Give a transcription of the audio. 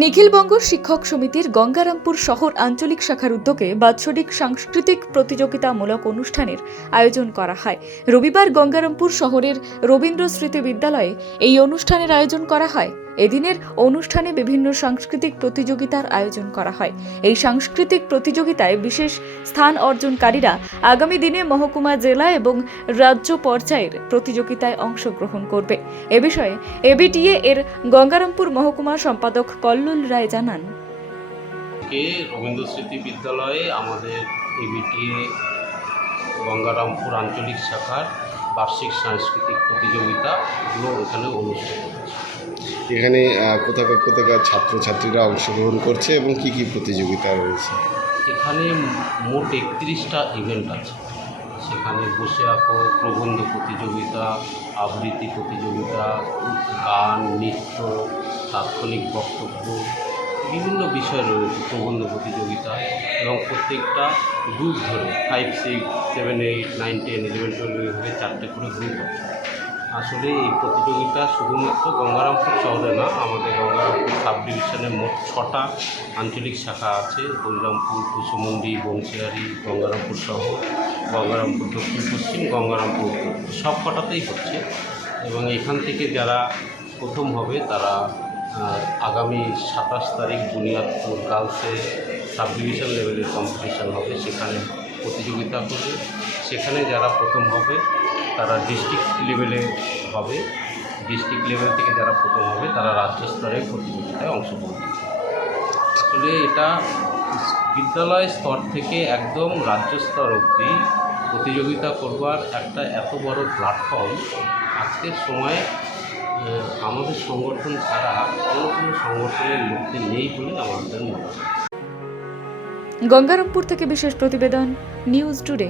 নিখিলবঙ্গ শিক্ষক সমিতির গঙ্গারামপুর শহর আঞ্চলিক শাখার উদ্যোগে বাৎসরিক সাংস্কৃতিক প্রতিযোগিতামূলক অনুষ্ঠানের আয়োজন করা হয়। রবিবার গঙ্গারামপুর শহরের রবীন্দ্র স্মৃতি বিদ্যালয়ে এই অনুষ্ঠানের আয়োজন করা হয়। এদিনের অনুষ্ঠানে বিভিন্ন সাংস্কৃতিক প্রতিযোগিতার আয়োজন করা হয়। এই সাংস্কৃতিক প্রতিযোগিতায় বিশেষ স্থান অর্জনকারীরা আগামী দিনে মহকুমা জেলা এবং রাজ্য পর্যায়ের প্রতিযোগিতায় অংশগ্রহণ করবে। এ বিষয়ে এবিটিএ এর গঙ্গারামপুর মহকুমা সম্পাদক কল্লোল রায় জানান। রবীন্দ্র স্মৃতি বিদ্যালয়ে আমাদের এবিটিএ গঙ্গারামপুর আঞ্চলিক শাখার বার্ষিক সাংস্কৃতিক প্রতিযোগিতাগুলো এখানে অনুষ্ঠিত এখানে আহ, কোথাকার কোথাকার ছাত্রছাত্রীরা অংশগ্রহণ করছে এবং কি কি প্রতিযোগিতা রয়েছে? এখানে মোট একত্রিশটা ইভেন্ট আছে। সেখানে বসে আঁকো প্রবন্ধ প্রতিযোগিতা আবৃত্তি প্রতিযোগিতা গান নৃত্য তাৎক্ষণিক বক্তব্য বিভিন্ন বিষয় রয়েছে প্রবন্ধ প্রতিযোগিতা এবং প্রত্যেকটা গ্রুপ ধরে five six seven eight nine ten eleven twelve এইভাবে চারটে করে গ্রুপ আছে আসলে এই প্রতিযোগিতা শুধুমাত্র গঙ্গারামপুর শহরে না, আমাদের গঙ্গারামপুর সাব ডিভিশনে মোট ছটা আঞ্চলিক শাখা আছে, বলরামপুর, কুসুমন্ডি বংশিয়ারি গঙ্গারামপুর শহর গঙ্গারামপুর দক্ষিণ, পশ্চিম, গঙ্গারামপুর সব কটাতেই হচ্ছে এবং এখান থেকে যারা প্রথম হবে তারা আগামী সাতাশ তারিখ বুনিয়াদপুর গার্লসে সাব ডিভিশন লেভেলের কম্পিটিশান হবে, সেখানে প্রতিযোগিতা করবে সেখানে যারা প্রথম হবে, তারা ডিস্ট্রিক্ট লেভেলে হবে। ডিস্ট্রিক্ট লেভেল থেকে যারা প্রথম হবে, তারা রাজ্য স্তরের প্রতিযোগিতায় অংশগ্রহণ করবে। আসলে এটা বিদ্যালয় স্তর থেকে একদম রাজ্য স্তর অবধি প্রতিযোগিতা করবার একটা এত বড় প্ল্যাটফর্ম আজকের সময়ে আমাদের সংগঠন ছাড়া অন্য কোনো সংগঠনের মধ্যে নেই বলে আমাদের মনে হয়। গঙ্গারামপুর থেকে বিশেষ প্রতিবেদন, নিউজ টুডে।